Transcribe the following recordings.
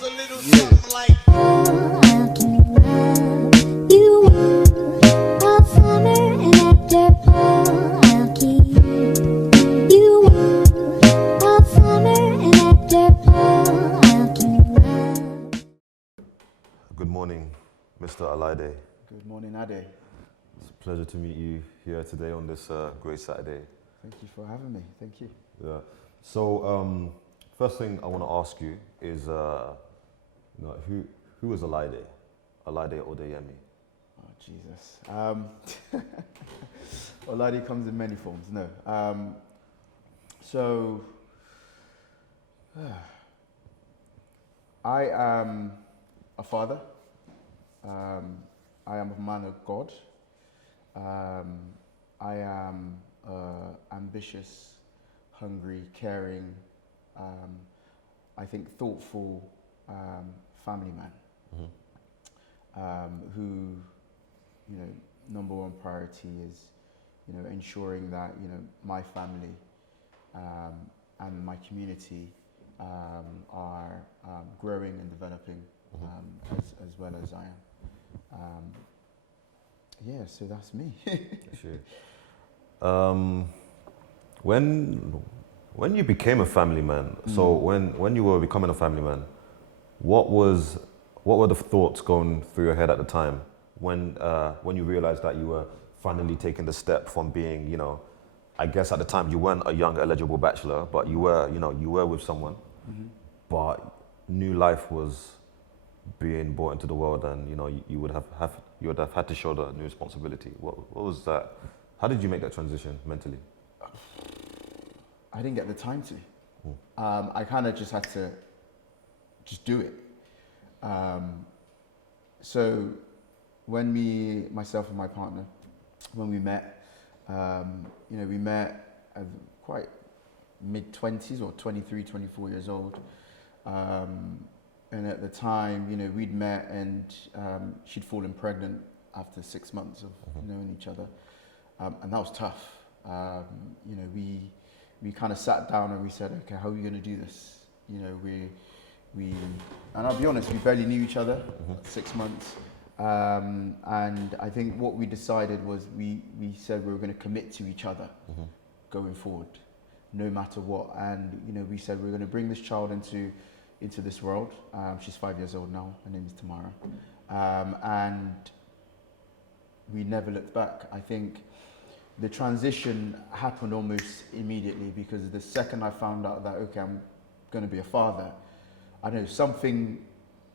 goes a little something like. I'll keep love you warm all summer and after fall. I'll keep you warm all summer and after fall. I'll keep love. Good morning, Mr. Olaide. Good morning, Ade. It's a pleasure to meet you here today on this great Saturday. Thank you for having me. Thank you. Yeah. So, first thing I want to ask you is, who is Olaide? Olaide Odeyemi. Oh, Jesus. Olaide comes in many forms. No. I am a father. I am a man of God. I am ambitious, hungry, caring, I think thoughtful family man. Who, number one priority is, ensuring that, my family and my community are growing and developing as well as I am. So that's me. Sure. When you became a family man, so when you were becoming a family man, what were the thoughts going through your head at the time when you realized that you were finally taking the step from being, I guess at the time you weren't a young eligible bachelor, but you were with someone, but new life was being brought into the world, and you would have had to shoulder new responsibility. What was that? How did you make that transition mentally? I didn't get the time to. I kind of just had to just do it. So when myself and my partner, when we met, we met at quite mid-20s or 23, 24 years old. And at the time, we'd met and she'd fallen pregnant after 6 months of knowing each other. And that was tough. We kind of sat down and we said, okay, how are we going to do this? And I'll be honest, we barely knew each other, 6 months. And I think what we decided was we said we were going to commit to each other going forward, no matter what. And, we said we're going to bring this child into this world. She's 5 years old now. Her name is Tamara. And we never looked back. I think the transition happened almost immediately, because the second I found out that, okay, I'm going to be a father, I don't know, something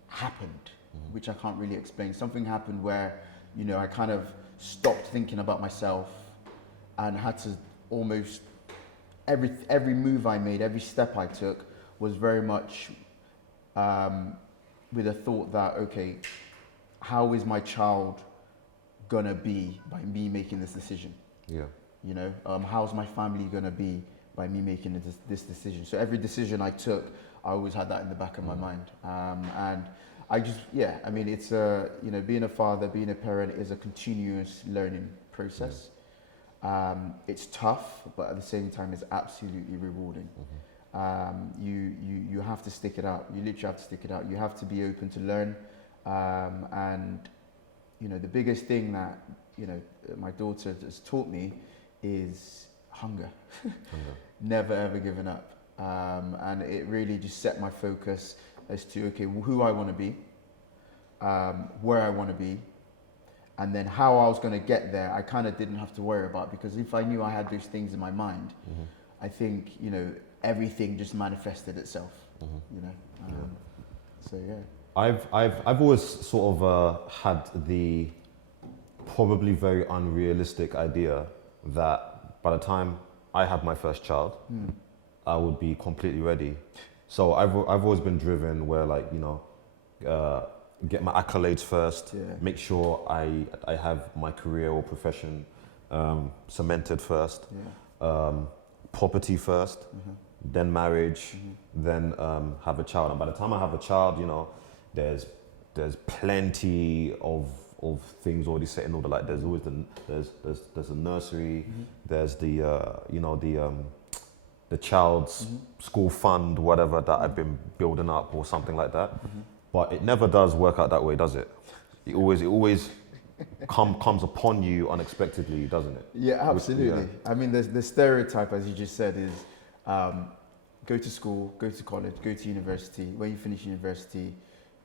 happened, which I can't really explain. Something happened where, I kind of stopped thinking about myself and had to almost, every move I made, every step I took was very much with a thought that, okay, how is my child gonna be by me making this decision? Yeah. How's my family gonna be by me making this decision? So every decision I took, I always had that in the back of my mind. And I just, it's being a father, being a parent is a continuous learning process. It's tough, but at the same time, it's absolutely rewarding. You have to stick it out. You literally have to stick it out. You have to be open to learn. And the biggest thing that my daughter has taught me is hunger. Never ever giving up. And it really just set my focus as to, okay, who I want to be, where I want to be, and then how I was going to get there. I kind of didn't have to worry about, because if I knew I had those things in my mind, I think everything just manifested itself. So yeah. I've always sort of had the probably very unrealistic idea that by the time I have my first child, I would be completely ready. So I've always been driven where, like, get my accolades first, make sure I have my career or profession cemented first, property first, then marriage, then have a child. And by the time I have a child, there's plenty of things already set in order. Like there's always there's a nursery, there's the the child's school fund, whatever that I've been building up or something like that. But it never does work out that way, does it? It always comes upon you unexpectedly, doesn't it? Yeah, absolutely. I mean, the stereotype, as you just said, is go to school, go to college, go to university. When you finish university,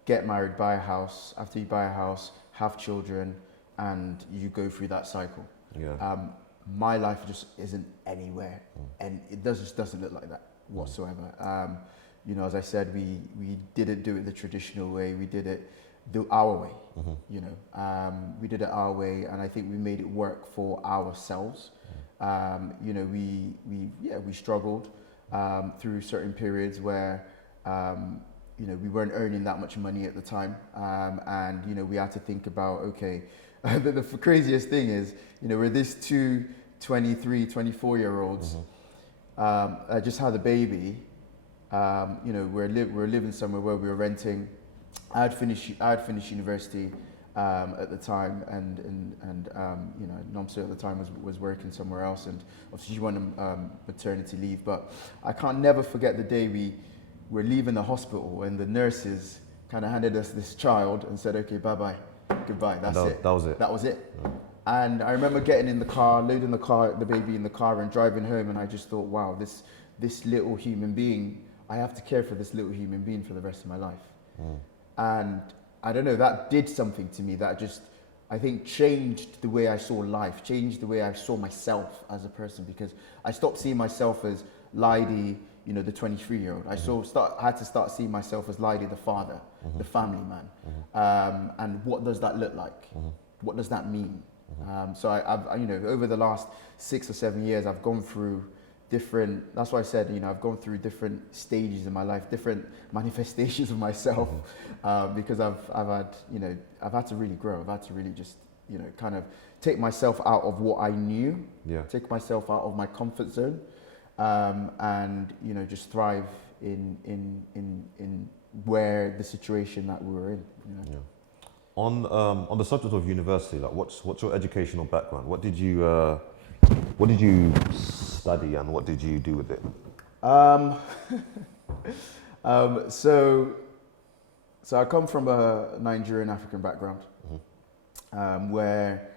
get married, buy a house. After you buy a house, have children, and you go through that cycle. Yeah. My life just isn't anywhere, and it just doesn't look like that whatsoever. You know, as I said, we didn't do it the traditional way. We did it our way. You know, we did it our way, and I think we made it work for ourselves. You know, we struggled through certain periods where you know, we weren't earning that much money at the time, and you know, we had to think about, okay, the craziest thing is, you know, we're these two 23, 24-year-olds. I just had a baby. You know, we're living somewhere where we were renting. I had finished university at the time, and you know, Nomso at the time was working somewhere else, and obviously she went on maternity leave. But I can't never forget the day we were leaving the hospital, and the nurses kind of handed us this child and said, "Okay, bye bye, goodbye. That's it. That was it. That was it." And I remember getting in the car, loading the baby in the car, and driving home, and I just thought, wow, this little human being, I have to care for this little human being for the rest of my life. And I don't know, that did something to me that just, I think, changed the way I saw life, changed the way I saw myself as a person, because I stopped seeing myself as Laide, you know, the 23-year-old. I had to start seeing myself as Laide, the father, the family man. And what does that look like? What does that mean? So I've, you know, over the last 6 or 7 years, I've gone through different, that's why I said, you know, I've gone through different stages in my life, different manifestations of myself, because I've had, you know, I've had to really grow. I've had to really just, you know, kind of take myself out of what I knew, take myself out of my comfort zone, and, you know, just thrive in where the situation that we were in. You know? On the subject of university, like what's your educational background? What did you study and what did you do with it? So I come from a Nigerian African background, where,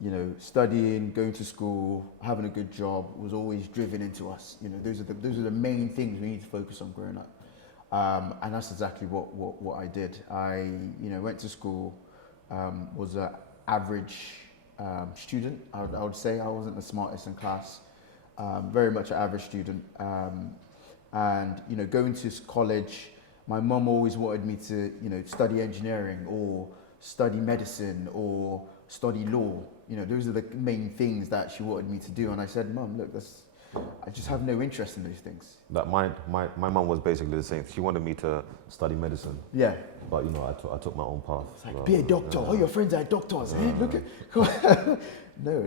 you know, studying, going to school, having a good job was always driven into us. You know, those are the main things we need to focus on growing up. And that's exactly what I did. I, you know, went to school, was an average student. I would say I wasn't the smartest in class, very much an average student. And, you know, going to college, my mum always wanted me to, you know, study engineering or study medicine or study law. You know, those are the main things that she wanted me to do. And I said, Mum, look, I just have no interest in those things. That my mum was basically the same. She wanted me to study medicine. Yeah. But, you know, I took my own path. It's like, be a doctor. All your friends are doctors. Look at. No,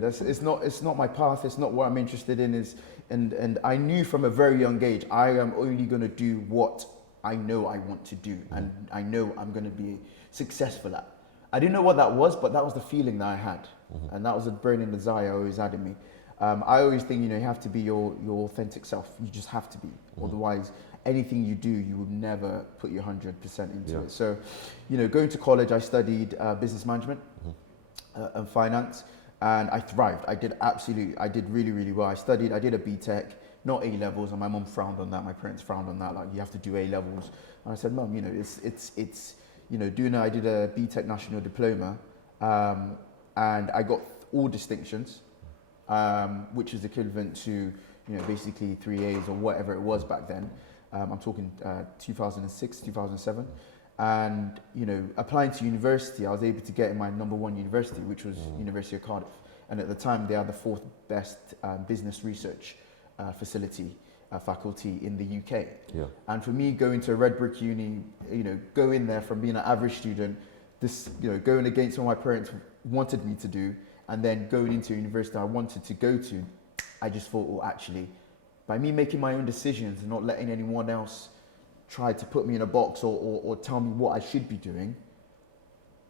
it's not my path. It's not what I'm interested in. And I knew from a very young age, I am only going to do what I know I want to do, and I know I'm going to be successful at. I didn't know what that was, but that was the feeling that I had, and that was a burning desire I always had in me. I always think, you know, you have to be your authentic self. You just have to be. Otherwise, anything you do, you would never put your 100% into it. So, you know, going to college, I studied business management and finance, and I thrived. I did really, really well. I did a BTEC, not A-levels, and my mum frowned on that. My parents frowned on that. Like, you have to do A-levels. And I said, Mum, you know, it's you know, I did a BTEC national diploma, and I got all distinctions. Which is equivalent to, you know, basically 3 A's or whatever it was back then. I'm talking 2006, 2007. And, you know, applying to university, I was able to get in my #1 university, which was University of Cardiff. And at the time, they are the 4th best business research faculty in the UK. Yeah. And for me, going to a red brick uni, you know, go in there from being an average student, this, you know, going against what my parents wanted me to do, and then going into a university I wanted to go to, I just thought, well, actually, by me making my own decisions and not letting anyone else try to put me in a box or tell me what I should be doing,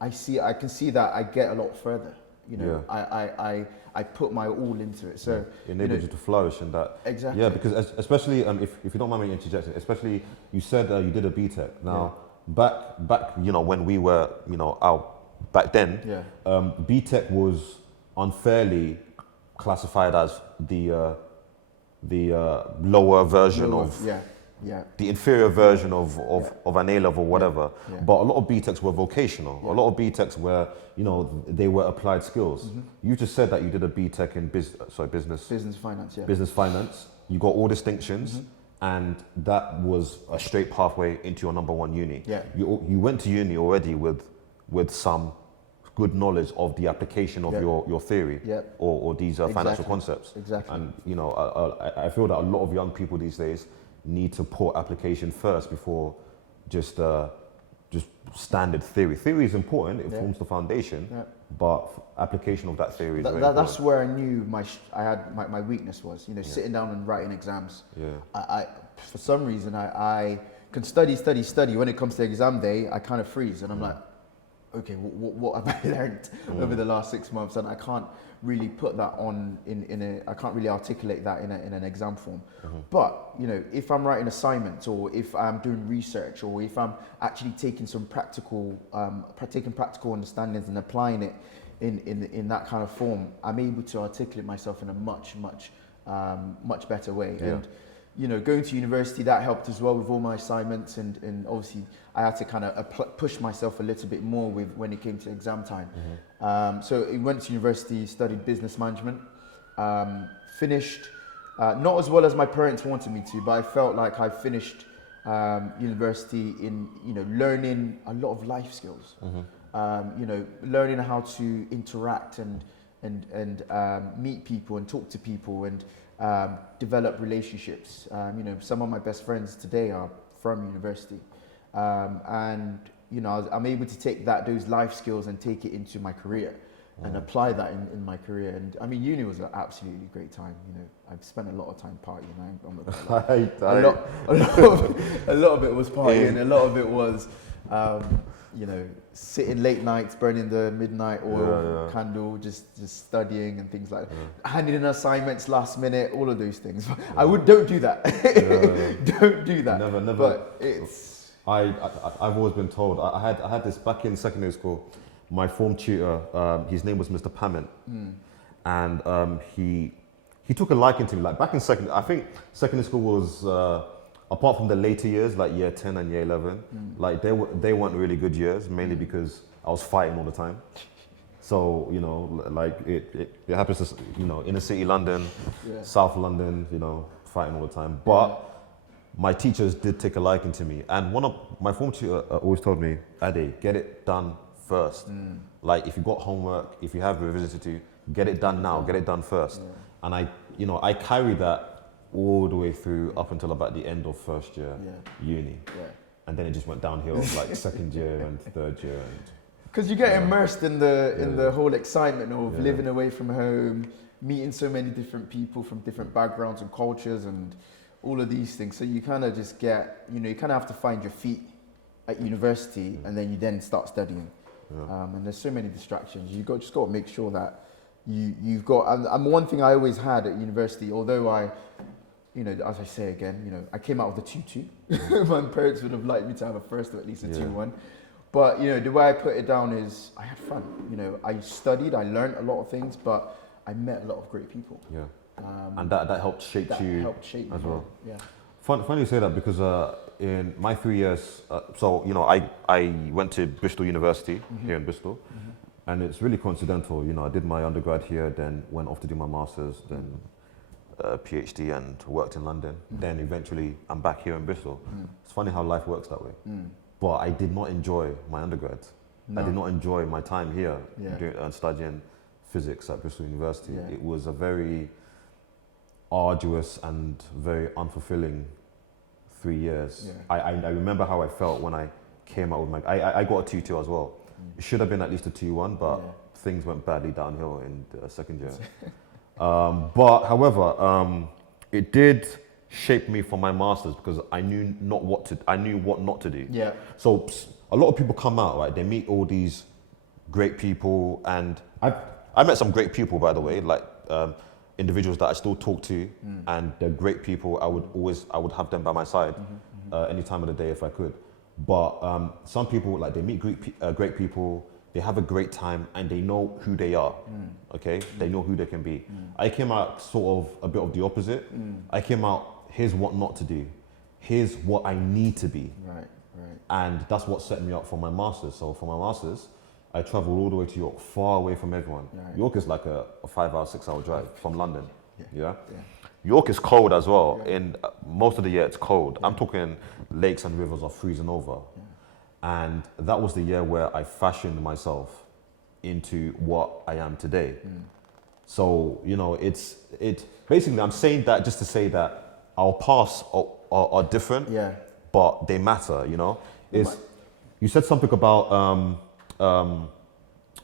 I can see that I get a lot further You know, I put my all into it. So it enabled you to flourish in that. Exactly. Yeah, because especially if you don't mind me interjecting, especially you said you did a BTEC. Now back you know when we were out back then, BTEC was unfairly classified as the lower version of the inferior version of an A-level, whatever. But a lot of BTECs were vocational. A lot of BTECs were, they were applied skills. You just said that you did a BTEC in business finance. Business finance. You got all distinctions, and that was a straight pathway into your number one uni. You went to uni already with some good knowledge of the application of your theory or these financial concepts. And I feel that a lot of young people these days need to put application first before just standard theory. Theory is important; it forms the foundation. But application of that theory is very important. That's where I knew my weakness was. Sitting down and writing exams. I for some reason I can study. When it comes to exam day, I kind of freeze, and I'm like, okay, what have I learned over the last 6 months? And I can't really put that on I can't really articulate that in an exam form. But, if I'm writing assignments, or if I'm doing research, or if I'm actually taking some practical understandings and applying it in that kind of form, I'm able to articulate myself in a much better way. And, going to university, that helped as well with all my assignments, and obviously I had to kind of push myself a little bit more when it came to exam time. So I went to university, studied business management, finished, not as well as my parents wanted me to, but I felt like I finished university in, learning a lot of life skills, learning how to interact and meet people and talk to people and develop relationships. Some of my best friends today are from university, and I'm able to take those life skills and take it into my career and apply that in my career. And I mean, uni was an absolutely great time. I've spent a lot of time partying. I'm not gonna lie. A lot of it was partying. A lot of it was sitting late nights, burning the midnight oil candle, just studying and things like that. Handing in assignments last minute, all of those things. Don't do that. Don't do that. Never. But it's. I've always been told. I had this back in secondary school. My form tutor, his name was Mr. Pament, and he took a liking to me. Like back in I think secondary school was. Apart from the later years, like year 10 and year 11, like they weren't really good years, mainly because I was fighting all the time. So, like it happens to, inner city London, South London, fighting all the time. But my teachers did take a liking to me. And one of my form tutor always told me, Ade, get it done first. Like if you got homework, if you have revision to do, get it done now, get it done first. And I carried that all the way through up until about the end of first year uni, and then it just went downhill like second year and third year, and because you get immersed in the whole excitement of living away from home, meeting so many different people from different backgrounds and cultures and all of these things. So you kind of just get, you kind of have to find your feet at university, and then you then start studying. And there's so many distractions. Just got to make sure that you've got. And one thing I always had at university, although I. As I say again, I came out with a 2-2. My parents would have liked me to have a first or at least a 2-1. But, the way I put it down is I had fun. I studied, I learned a lot of things, but I met a lot of great people. And that helped shape you as well. Funny you say that because in my 3 years, I went to Bristol University here in Bristol. And it's really coincidental. I did my undergrad here, then went off to do my master's, then PhD and worked in London. Then eventually I'm back here in Bristol. It's funny how life works that way. But I did not enjoy my undergrad. I did not enjoy my time here studying physics at Bristol University. It was a very arduous and very unfulfilling 3 years. I remember how I felt when I came out with I got a 2-2 as well. It should have been at least a 2-1, but things went badly downhill in the second year. But however, it did shape me for my master's because I knew what not to do. So a lot of people come out, right? They meet all these great people, and I met some great people, by the way, like individuals that I still talk to, and they're great people. I would have them by my side any time of the day if I could. But some people, like, they meet great people, they have a great time, and they know who they are. Okay, they know who they can be. I came out sort of a bit of the opposite. I came out, here's what not to do, here's what I need to be. Right. And that's what set me up for my master's. So for my master's, I traveled all the way to York, far away from everyone. Right. York is like a 5-hour, 6-hour drive from London. Yeah. Yeah. York is cold as well. In most of the year, it's cold. I'm talking lakes and rivers are freezing over. And that was the year where I fashioned myself into what I am today. So, you know, it's basically, I'm saying that just to say that our paths are different, but they matter, you know. You said something about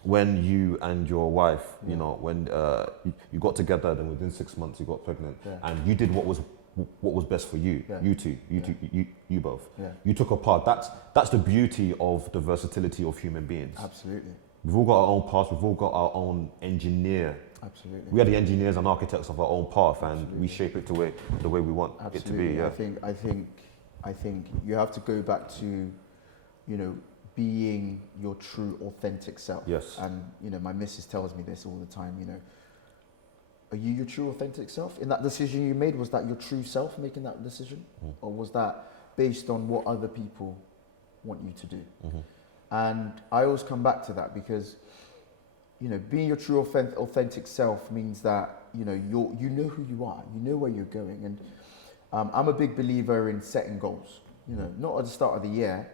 when you and your wife, you know, when you got together, then within 6 months you got pregnant, and you did what was best for you. You both. You took a part. That's the beauty of the versatility of human beings. Absolutely. We've all got our own paths. We've all got our own engineer. Absolutely. We are the engineers and architects of our own path, and we shape it the way we want it to be. Yeah. I think you have to go back to, you know, being your true, authentic self. Yes. And, you know, my missus tells me this all the time, you know, are you your true, authentic self? In that decision you made, was that your true self making that decision? Or was that based on what other people want you to do? And I always come back to that because, you know, being your true, authentic self means that, you know, you know who you are, you know where you're going. And I'm a big believer in setting goals, you know, not at the start of the year,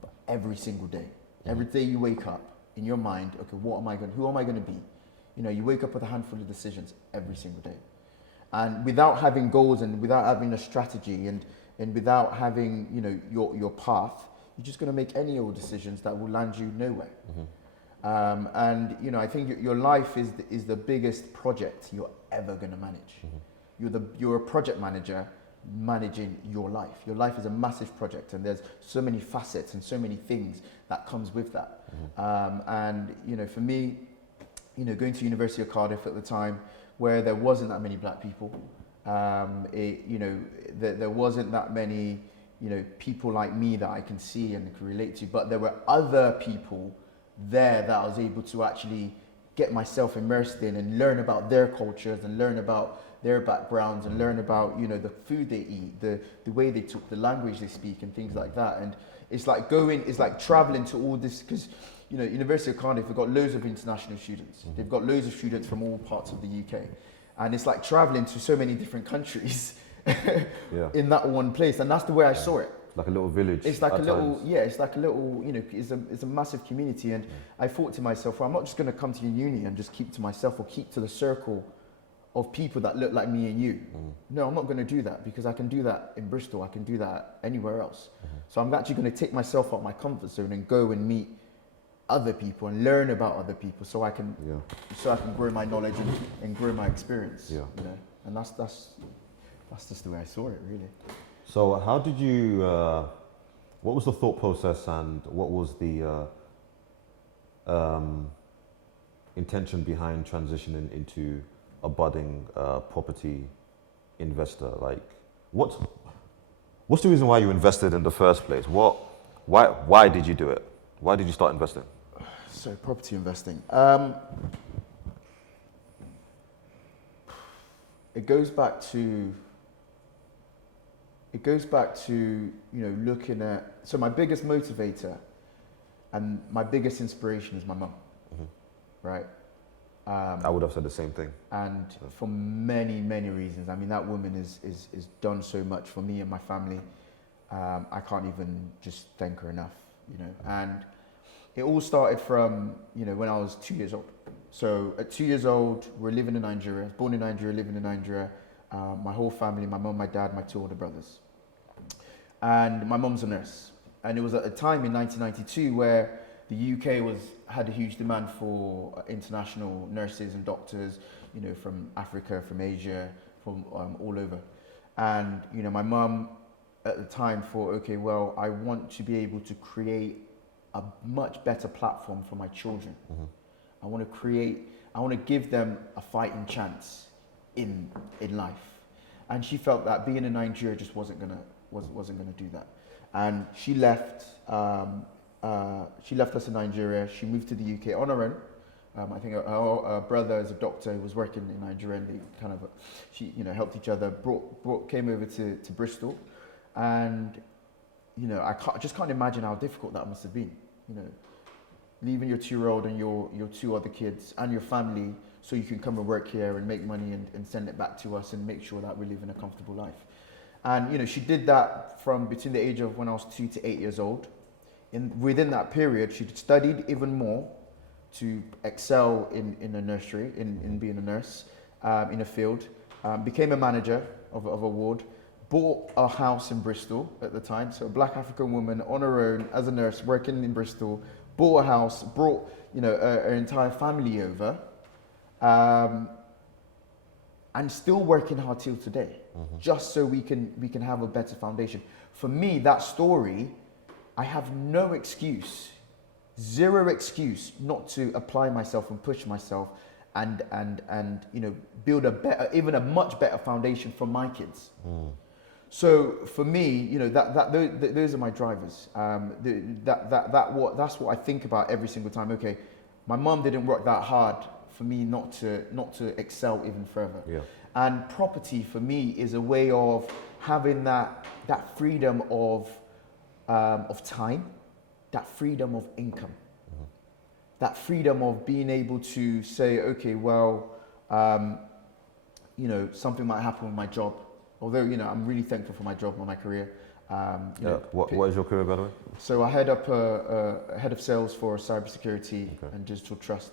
but every single day. Every day you wake up in your mind, okay, who am I going to be? You know, you wake up with a handful of decisions every single day. And without having goals and without having a strategy and without having, you know, your path, you're just going to make any old decisions that will land you nowhere. And, you know, I think your life is the biggest project you're ever going to manage. You're a project manager managing your life. Your life is a massive project, and there's so many facets and so many things that comes with that. And, you know, for me, you know, going to University of Cardiff at the time, where there wasn't that many black people, you know, there wasn't that many, you know, people like me that I can see and can relate to, but there were other people there that I was able to actually get myself immersed in and learn about their cultures and learn about their backgrounds and learn about, you know, the food they eat, the way they talk, the language they speak and things like that. And it's like traveling to all this, because, you know, University of Cardiff, they've got loads of international students. They've got loads of students from all parts of the UK. And it's like traveling to so many different countries in that one place. And that's the way I saw it. Like a little village. It's like it's like a little, you know, it's a massive community. And I thought to myself, well, I'm not just going to come to uni and just keep to myself or keep to the circle of people that look like me and you. No, I'm not going to do that, because I can do that in Bristol. I can do that anywhere else. So I'm actually going to take myself out of my comfort zone and go and meet other people and learn about other people, so I can grow my knowledge and grow my experience. You know, and that's just the way I saw it, really. So how did you? What was the thought process, and what was the intention behind transitioning into a budding property investor? Like, what's the reason why you invested in the first place? Why did you do it? Why did you start investing? So, property investing. It goes back to, you know, looking at, so my biggest motivator and my biggest inspiration is my mum, right? I would have said the same thing. And for many, many reasons. I mean, that woman is done so much for me and my family. I can't even just thank her enough, you know. And it all started from, you know, when I was 2 years old. So at 2 years old, we're living in Nigeria, born in Nigeria, living in Nigeria. My whole family, my mum, my dad, my two older brothers. And my mum's a nurse. And it was at a time in 1992 where the UK had a huge demand for international nurses and doctors, you know, from Africa, from Asia, from all over. And, you know, my mum at the time thought, okay, well, I want to be able to create a much better platform for my children. I want to give them a fighting chance in life. And she felt that being in Nigeria just wasn't gonna do that. And she left. She left us in Nigeria. She moved to the UK on her own. I think her brother is a doctor who was working in Nigeria, and they kind of, helped each other. Came over to Bristol, and I just can't imagine how difficult that must have been. Leaving your 2-year-old and your 2 other kids and your family so you can come and work here and make money and send it back to us and make sure that we're living a comfortable life. And she did that from between the age of when I was 2 to 8 years old. Within that period, she studied even more to excel in a nursery, in being a nurse, in a field, became a manager of a ward, bought a house in Bristol at the time, so a black African woman on her own as a nurse working in Bristol, bought a house, brought her entire family over, and still working hard till today, just so we can have a better foundation. For me, that story, I have no excuse, zero excuse not to apply myself and push myself and build a much better foundation for my kids. So for me, those are my drivers. That's what I think about every single time. Okay, my mum didn't work that hard for me not to excel even further. Yeah. And property for me is a way of having that freedom of time, that freedom of income, that freedom of being able to say, okay, well, something might happen with my job. Although, I'm really thankful for my job and my career. What is your career, by the way? So I head up a head of sales for a cybersecurity and digital trust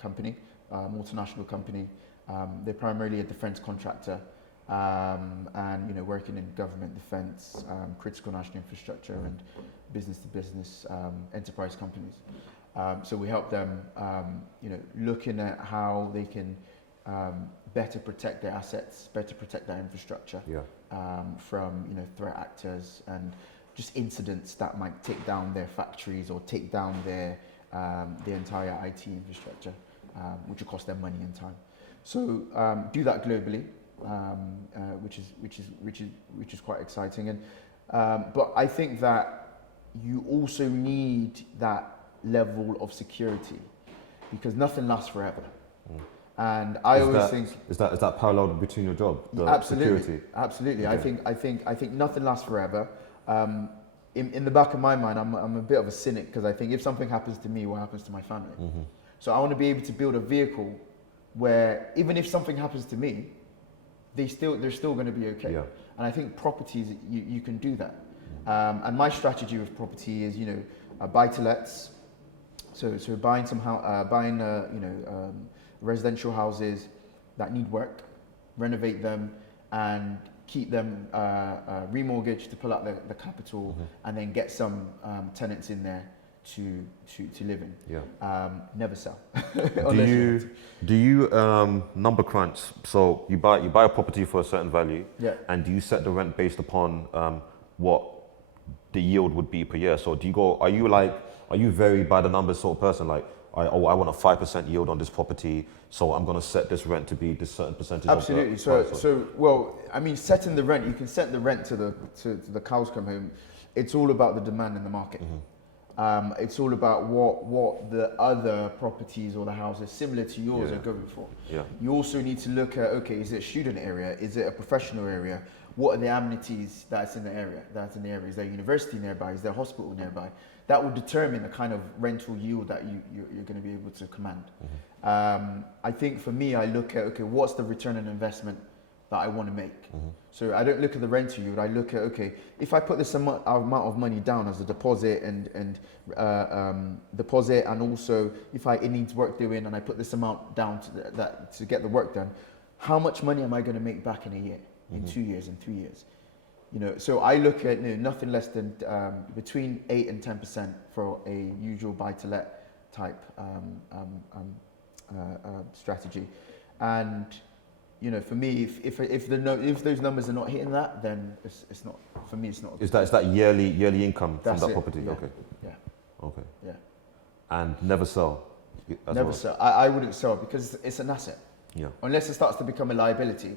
company, multinational company. They're primarily a defense contractor, and working in government, defense, critical national infrastructure, and business-to-business enterprise companies. So we help them, looking at how they can better protect their assets, better protect their infrastructure from threat actors and just incidents that might take down their factories or take down their entire IT infrastructure, which will cost them money and time. So do that globally, which is quite exciting. And but I think that you also need that level of security because nothing lasts forever. And I always think is that parallel between your job, the absolutely, security? Absolutely. Okay. I think nothing lasts forever. In the back of my mind, I'm a bit of a cynic because I think if something happens to me, what happens to my family? So I want to be able to build a vehicle where even if something happens to me, they're still going to be okay. Yeah. And I think properties, you can do that. And my strategy with property is buy-to-lets. So buying residential houses that need work, renovate them, and keep them remortgaged to pull out the capital, and then get some tenants in there to live in. Yeah. Never sell. Do you number crunch? So you buy a property for a certain value, and do you set the rent based upon what the yield would be per year? So are you very by the numbers sort of person? Like, I want a 5% yield on this property, so I'm going to set this rent to be this certain percentage. Absolutely. Setting the rent, you can set the rent to the cows come home. It's all about the demand in the market. It's all about what the other properties or the houses similar to yours are going for. Yeah. You also need to look at, okay, is it a student area? Is it a professional area? What are the amenities that's in the area? Is there a university nearby? Is there a hospital nearby? That will determine the kind of rental yield that you're going to be able to command. I think for me, I look at, okay, what's the return on investment that I want to make? So I don't look at the rental yield. I look at, okay, if I put this amount of money down as a deposit and also if it needs work doing and I put this amount down to get the work done, how much money am I going to make back in a year, in 2 years, in 3 years? So I look at nothing less than between 8 and 10% for a usual buy-to-let type strategy, and for me, if those numbers are not hitting that, then it's not for me. It's not. Is that yearly income from that property? Yeah. Okay. Yeah. Okay. Yeah. And never sell. as Never well? sell. I wouldn't sell because it's an asset. Yeah. Unless it starts to become a liability,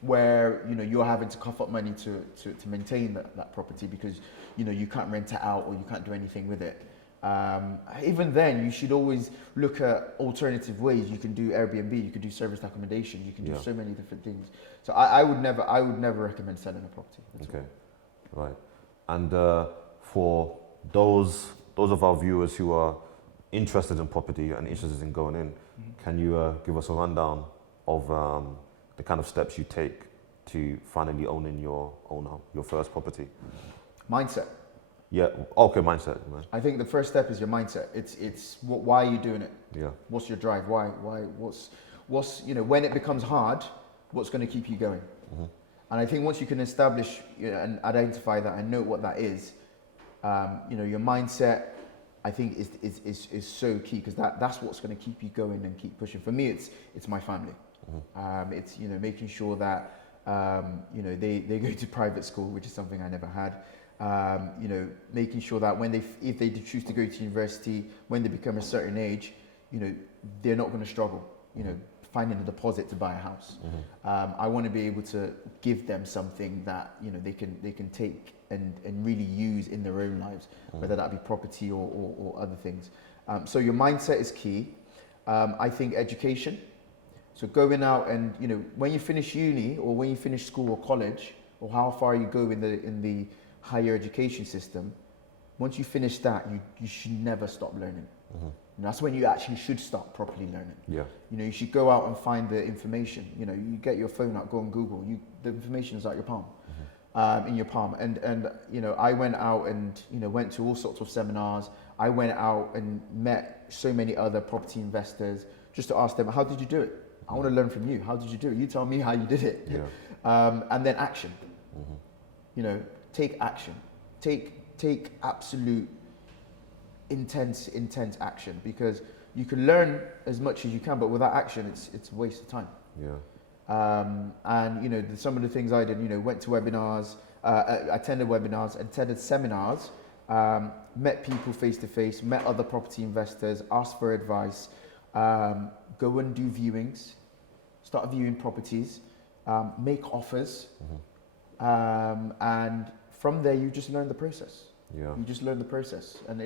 where you're having to cough up money to maintain that property because you can't rent it out or you can't do anything with it. Even then, you should always look at alternative ways. You can do Airbnb, you can do service accommodation, you can do so many different things. So I would never recommend selling a property. Okay, right. And for those of our viewers who are interested in property and interested in going in, can you give us a rundown of the kind of steps you take to finally owning your first property? Mindset. Yeah. Okay. Mindset, man. I think the first step is your mindset. Why are you doing it? Yeah. What's your drive? Why? What's when it becomes hard, what's going to keep you going? And I think once you can establish and identify that and know what that is, your mindset, I think is so key because that's what's going to keep you going and keep pushing. For me, it's my family. It's making sure that they go to private school, which is something I never had. Making sure that if they choose to go to university, when they become a certain age, they're not going to struggle. Finding a deposit to buy a house. I want to be able to give them something that they can take and really use in their own lives, whether that be property or other things. So your mindset is key. I think education. So going out and when you finish uni or when you finish school or college or how far you go in the higher education system, once you finish that, you should never stop learning. And that's when you actually should start properly learning. Yeah. You should go out and find the information. You get your phone out, go on Google. The information is at your palm, in your palm. And I went out and went to all sorts of seminars. I went out and met so many other property investors just to ask them, how did you do it? I want to learn from you. How did you do it? You tell me how you did it. Yeah. And then action. Take action. Take absolute intense action, because you can learn as much as you can, but without action, it's a waste of time. Yeah. And some of the things I did, went to webinars, attended webinars, attended seminars, met people face to face, met other property investors, asked for advice, go and do viewings, start viewing properties, make offers, and from there you just learn the process. Yeah. You just learn the process, and it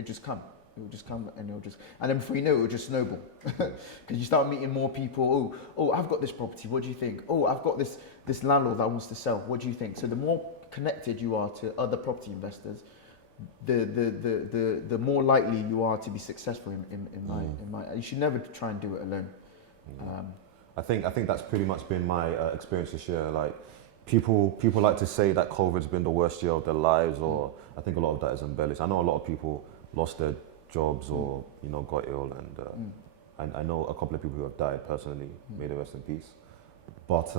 will just come, and and then before you know it will just snowball, because you start meeting more people. Oh, I've got this property. What do you think? Oh, I've got this landlord that wants to sell. What do you think? So the more connected you are to other property investors, the more likely you are to be successful. In my, you should never try and do it alone. I think that's pretty much been my experience this year. Like, people like to say that COVID's been the worst year of their lives, or I think a lot of that is embellished. I know a lot of people lost their jobs or got ill, and I know a couple of people who have died personally. May they rest in peace. But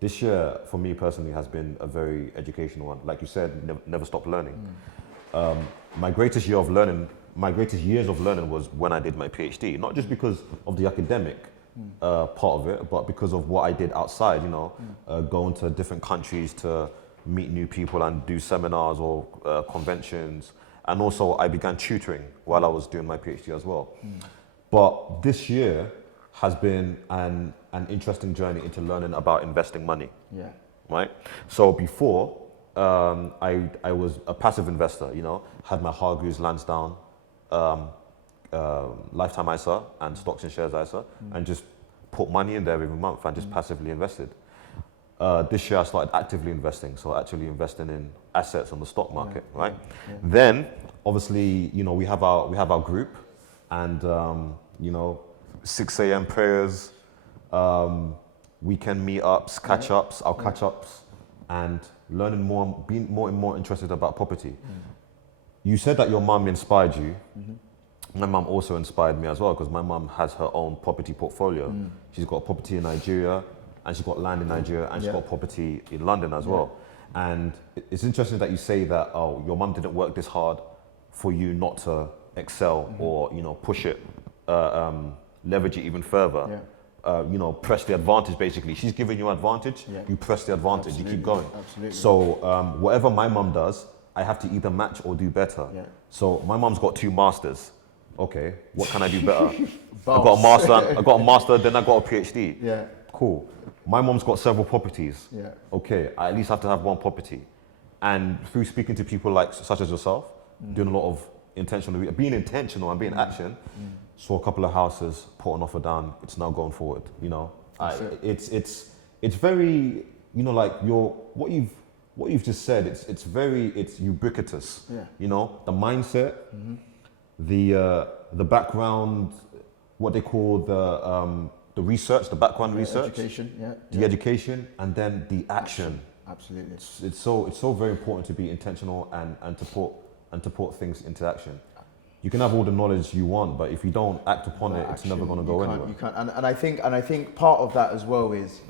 this year for me personally has been a very educational one. Like you said, never stop learning. My greatest years of learning was when I did my PhD, not just because of the academic part of it, but because of what I did outside, going to different countries to meet new people and do seminars or conventions. And also I began tutoring while I was doing my PhD as well. But this year has been an interesting journey into learning about investing money. Yeah. Right? So before, I was a passive investor, had my Hargreaves Lansdowne lifetime ISA and stocks and shares ISA, and just put money in there every month and just passively invested. This year I started actively investing, so actually investing in assets on the stock market, right? Yeah. Then obviously, we have our group, and 6 a.m. prayers, weekend meetups, catch-ups, our catch-ups, and learning more, being more and more interested about property. You said that your mum inspired you. My mum also inspired me as well, because my mum has her own property portfolio. She's got property in Nigeria, and she's got land in Nigeria, and she's got property in London as well. And it's interesting that you say that, your mum didn't work this hard for you not to excel or, push it, leverage it even further. Press the advantage, basically. She's giving you advantage, you press the advantage, you keep going. Absolutely. So whatever my mum does, I have to either match or do better. So my mum's got 2 masters. Okay, what can I do better? I Boss. got a master. I got a master. Then I got a PhD. Yeah. Cool. My mom's got several properties. Yeah. Okay, I at least have to have one property. And through speaking to people like such as yourself, doing a lot of being intentional and being action, saw a couple of houses, put an offer down. It's now going forward. You know, it's very, you know, like what you've just said. It's ubiquitous. Yeah. You know, the mindset, the background, what they call the research, the background research, Education. the education, and then the action. Absolutely. It's so very important to be intentional and to put things into action. You can have all the knowledge you want, but if you don't act upon it, it's never going to go anywhere. You can't. And I think part of that as well is,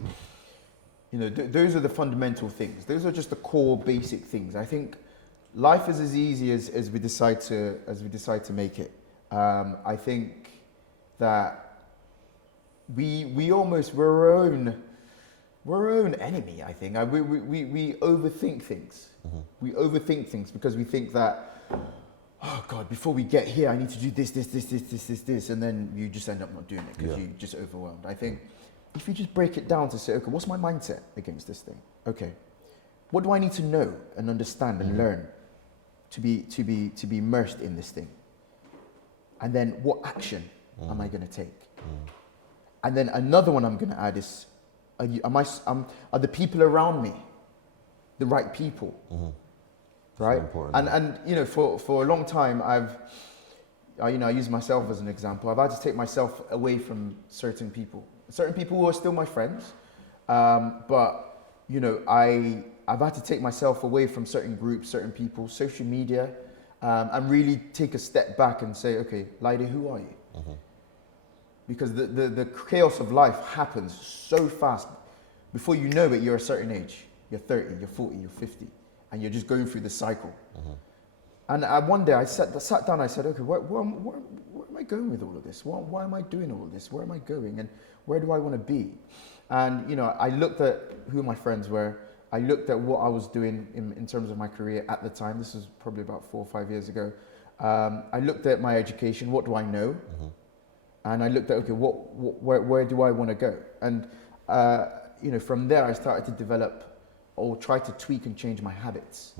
you know, those are the fundamental things. Those are just the core basic things. I think life is as easy as we decide to make it. I think that we're our own enemy. I think we overthink things. We overthink things because we think that, oh God, before we get here, I need to do this, and then you just end up not doing it because you're just overwhelmed. I think if you just break it down to say, okay, what's my mindset against this thing? Okay, what do I need to know and understand and learn to be immersed in this thing? And then what action am I going to take? And then another one I'm going to add is, are the people around me the right people? Right? And you know, for a long time, I use myself as an example. I've had to take myself away from certain people who are still my friends, but you know, I've had to take myself away from certain groups, certain people, social media, and really take a step back and say, okay, Olaide, who are you? Because the chaos of life happens so fast. Before you know it, you're a certain age. You're 30, you're 40, you're 50, and you're just going through the cycle. And one day I sat down, I said, okay, where am I going with all of this? Why am I doing all of this? Where am I going? And where do I want to be? And, you know, I looked at who my friends were. I looked at what I was doing in terms of my career at the time. This was probably about 4 or 5 years ago. I looked at my education. What do I know? And I looked at, okay, where do I want to go? And, you know, from there I started to develop or try to tweak and change my habits.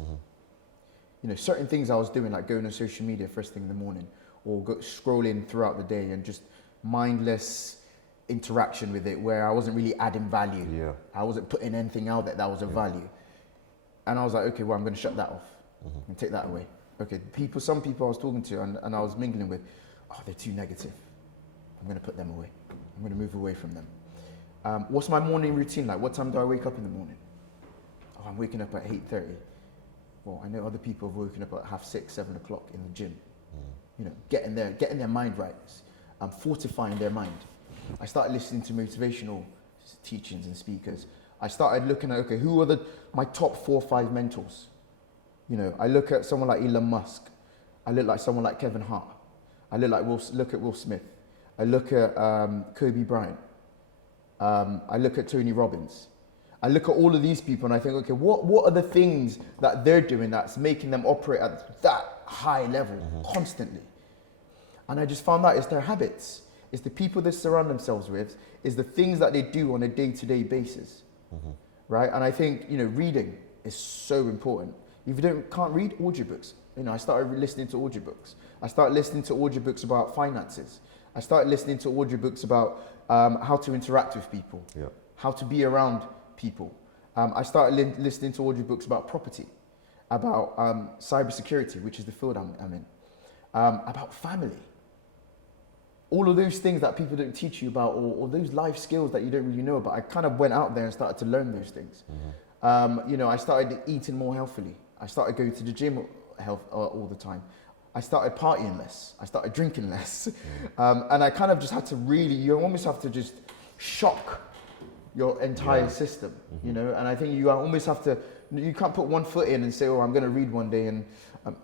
You know, certain things I was doing, like going on social media first thing in the morning, or scrolling throughout the day, and just mindless interaction with it, where I wasn't really adding value. I wasn't putting anything out that was of value. And I was like, okay, well, I'm going to shut that off and take that away. Okay, some people I was talking to and I was mingling with, oh, they're too negative. I'm going to put them away. I'm going to move away from them. What's my morning routine like? What time do I wake up in the morning? Oh, I'm waking up at 8:30. Well, I know other people have woken up at 6:30, 7 o'clock in the gym. You know, getting their mind right, fortifying their mind. I started listening to motivational teachings and speakers. I started looking at, okay, who are my top 4 or 5 mentors? You know, I look at someone like Elon Musk. I look like someone like Kevin Hart. I look at Will Smith. I look at Kobe Bryant. I look at Tony Robbins. I look at all of these people and I think, okay, what are the things that they're doing that's making them operate at that high level constantly? And I just found out it's their habits. It's the people they surround themselves with. It's the things that they do on a day-to-day basis, right? And I think, you know, reading is so important. If you can't read, audiobooks. You know, I started listening to audiobooks. I started listening to audiobooks about finances. I started listening to audiobooks about how to interact with people, how to be around people. I started listening to audiobooks about property, about cybersecurity, which is the field I'm in, about family. All of those things that people don't teach you about, or those life skills that you don't really know about. I kind of went out there and started to learn those things. You know, I started eating more healthily. I started going to the gym all the time. I started partying less. I started drinking less. And I kind of just had to you almost have to just shock your entire system, you know? And I think you almost have to, you can't put one foot in and say, oh, I'm going to read one day and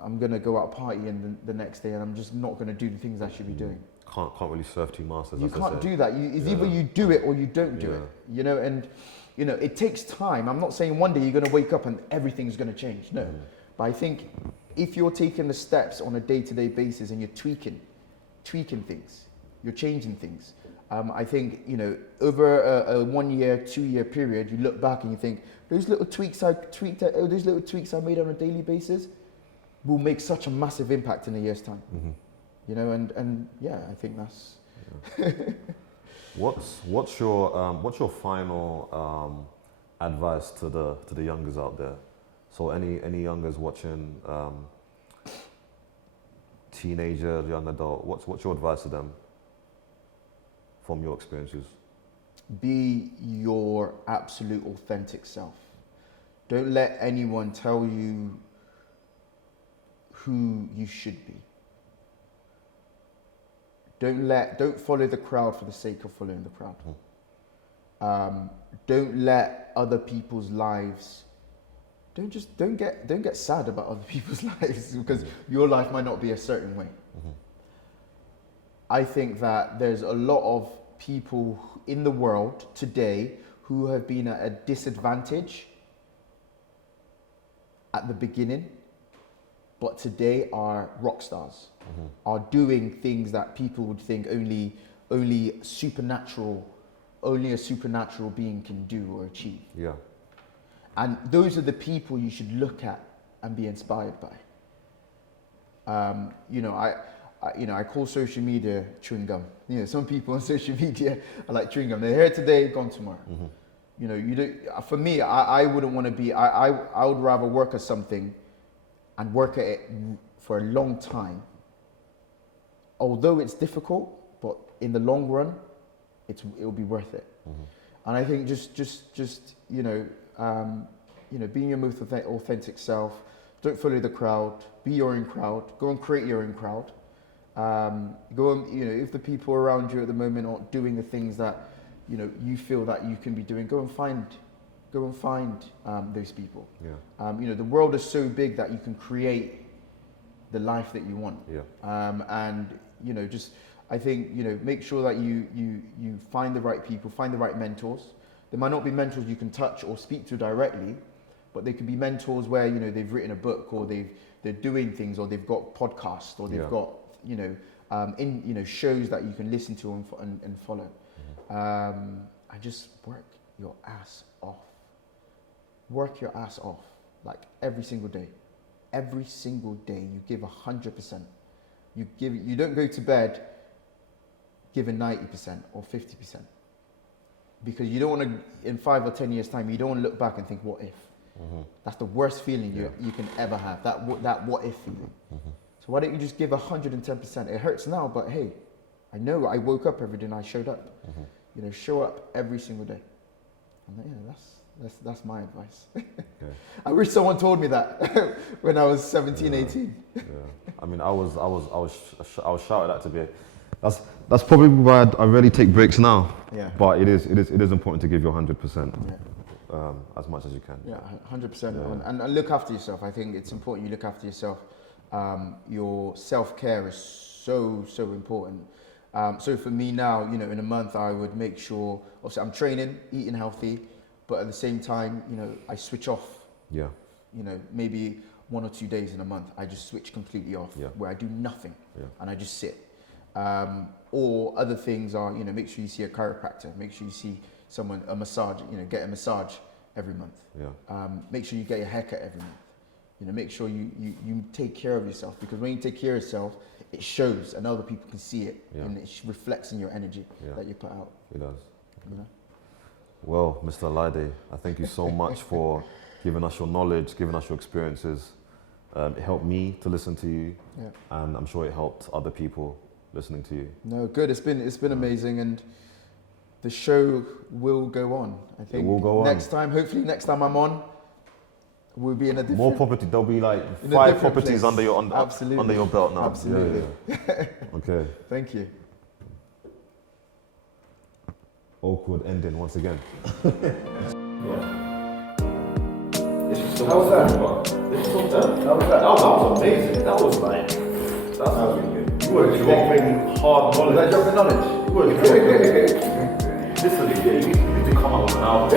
I'm going to go out party and the next day and I'm just not going to do the things I should be doing. Can't really serve 2 masters. You can't do that. It's either you do it or you don't do it, you know? And, you know, it takes time. I'm not saying one day you're going to wake up and everything's going to change. No. But I think if you're taking the steps on a day-to-day basis and you're tweaking tweaking things, you're changing things. I think, you know, over a 1 year, 2 year period, you look back and you think, those little tweaks I tweaked, those little tweaks I made on a daily basis will make such a massive impact in a year's time. You know, and yeah, I think that's. Yeah. What's your final advice to the youngers out there? So any youngers watching, teenager, young adult, what's your advice to them from your experiences? Be your absolute authentic self. Don't let anyone tell you who you should be. Don't follow the crowd for the sake of following the crowd. Don't let other people's lives. Don't get sad about other people's lives because your life might not be a certain way. I think that there's a lot of people in the world today who have been at a disadvantage at the beginning, but today are rock stars, are doing things that people would think only a supernatural being can do or achieve. Yeah. And those are the people you should look at and be inspired by. You know, I call social media chewing gum. You know, some people on social media are like chewing gum. They're here today, gone tomorrow. You know, you don't. For me, I wouldn't want to be. I would rather work at something, and work at it for a long time. Although it's difficult, but in the long run, it'll be worth it. And I think just you know, being your most authentic self. Don't follow the crowd. Be your own crowd. Go and create your own crowd. Go and, you know, if the people around you at the moment aren't doing the things that, you know, you feel that you can be doing, go and find those people. Yeah. You know, the world is so big that you can create the life that you want. Yeah. And you know, just I think, you know, make sure that you find the right people, find the right mentors. They might not be mentors you can touch or speak to directly, but they could be mentors where, you know, they've written a book or they're doing things or they've got podcasts or they've got, you know, shows that you can listen to and follow. And just work your ass off. Work your ass off, like every single day. Every single day you give 100%. You don't go to bed giving 90% or 50%. Because you don't want to, in 5 or 10 years time, you don't want to look back and think, what if? That's the worst feeling you can ever have, that what if feeling. So why don't you just give 110%? It hurts now, but hey, I know I woke up every day and I showed up. You know, show up every single day. And yeah, that's my advice. I wish someone told me that when I was 17, 18. Yeah. I mean, I was shouted at to be. That's probably why I rarely take breaks now. Yeah. But it is important to give your 100%. Yeah. As much as you can. Yeah, 100%. Yeah. And look after yourself. I think it's important you look after yourself. Your self-care is so important. So for me now, you know, in a month I would make sure, obviously I'm training, eating healthy, but at the same time, you know, I switch off. Yeah. You know, maybe 1 or 2 days in a month, I just switch completely off, where I do nothing and I just sit. Or other things are, you know, make sure you see a chiropractor, make sure you see someone, a massage, you know, get a massage every month. Yeah. Make sure you get your haircut every month. You know, make sure you take care of yourself, because when you take care of yourself, it shows and other people can see it and it reflects in your energy that you put out. It does. You know? Well, Mr. Olaide, I thank you so much for giving us your knowledge, giving us your experiences. It helped me to listen to you, and I'm sure it helped other people listening to you. No, good. It's been amazing, and the show will go on. I think it will go on. Hopefully next time I'm on, we'll be in a different... More property. There'll be like 5 properties place. under your belt now. Absolutely. Yeah. Okay. Thank you. Awkward ending once again. How was that? How was that? That was amazing. That was like, that was really good. You were dropping hard knowledge. Was I dropping knowledge? You were dropping. Literally, you need to come out with an album.